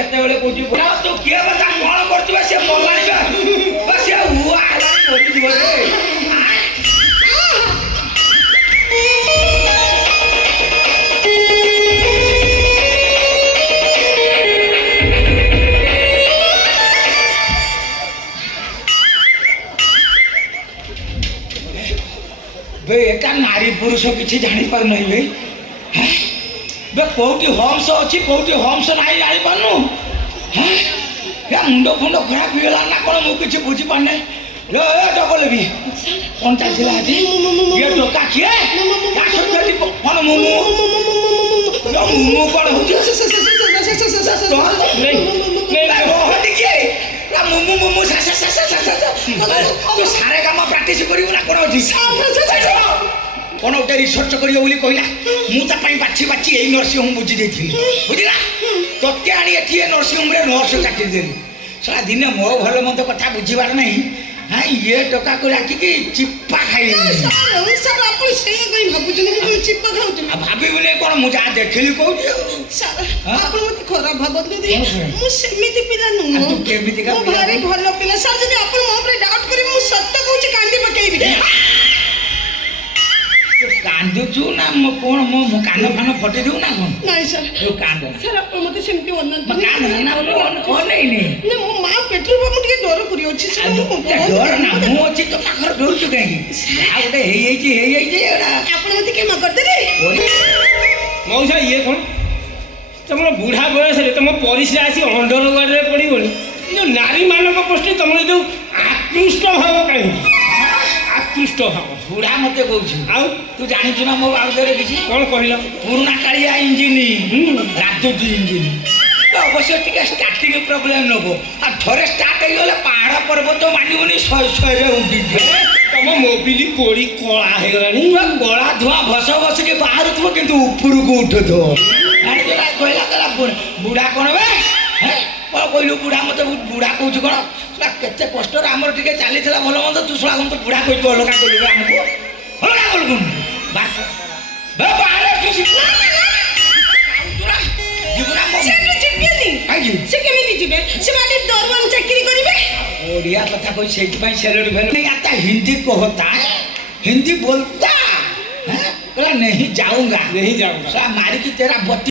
କେତେବେଳେ କହୁଛି ତୁ କିଏ କଥା କଣ କରୁଥିବେ ସେ ମଲାଣିବା ସେ ହୁଆ ହେଲାଣି ମରିଯିବ ରେ एका नारी पुरुष किसी जानी पार नहीं भाई बे कौटी हम्स अच्छी कौटी हम्स नहीं जानी पारनु या मुंड फुंड खराब होगा ना कौन मुझे बुझी पाने डबल भी कौन चलती आज ये टोका किए कौन मुमु मुमु कौन मुमु मुमु तो सारे काम प्राक्टिस करू ना कौन कौन गोटे रिसर्च कर कहला मुझे बाछी बाछी यही नर्सिंग होम बुझी बुझला तत्ते आनी ये नर्सिंग होम नर्स चाकरी देली सारा दिने मो भल मत कथा बुझीबार नहीं हाँ ये टका को राखिकी चिप्पा खाई भाभी कौन मुझे देखिली कौन खराब भावती सेमती पिला नुह भारी भल पिला सर जब आप डाउट कर सत्य कौन कांदी पकईबी कांदुचु ना कौन मो कान फान फटे दू ना कौन नहीं सर तो कांद सर आप मत सेमती अनंत कांद ना और नहीं ना मो मां पेट्रोल पंप टिके डर करी अछि सर डर ना मो अछि तो पाखर डर छु काई आ गोटे हे एड़ा आपण मत के मगर देले मौसा ये कौन तुम बुढ़ा बयस तुम परिश्रा आसी अंडरग्राउंड रे पड़ोनी जो नारी मानक प्रश्न तुम जो आकृष्ट भाव कहीं आकृष्ट भाव बुढ़ा मते कहू तू जानी ना मो बाबदरे किसी कौन कहल पुराना कालिया इंजिन राजदूत इंजिन तो अवश्य टिके स्टार्टिंग प्रॉब्लम नबो आ थरे स्टार्ट हो गले पहाड़ पर्वत मानिबनी 100 रे उडी तुम मोबिली कोड़ी कला हे गलानी गला धुआ भस भस के बाहर थो किंतु ऊपर को उठो आनी जरा कहला कला बुढ़ा कोन बे हैं कहलु बुढ़ा मते बुढ़ा कहू कोन केते कष्ट आमर टिके चली थला भलो मंद तू सुला तो बुढ़ा कहि अलगा कहलु हमको अलगा कहलु बात बे बाहर किसी जीवना मो से केमिति जिबे से माटे दरवान चाकरी करिवे ओडिया कथा कोई सेठ भाई सैलड भेल नहीं आता हिंदी कहता हिंदी बोलता है बोला नहीं जाऊंगा सा मारी की तेरा बत्ती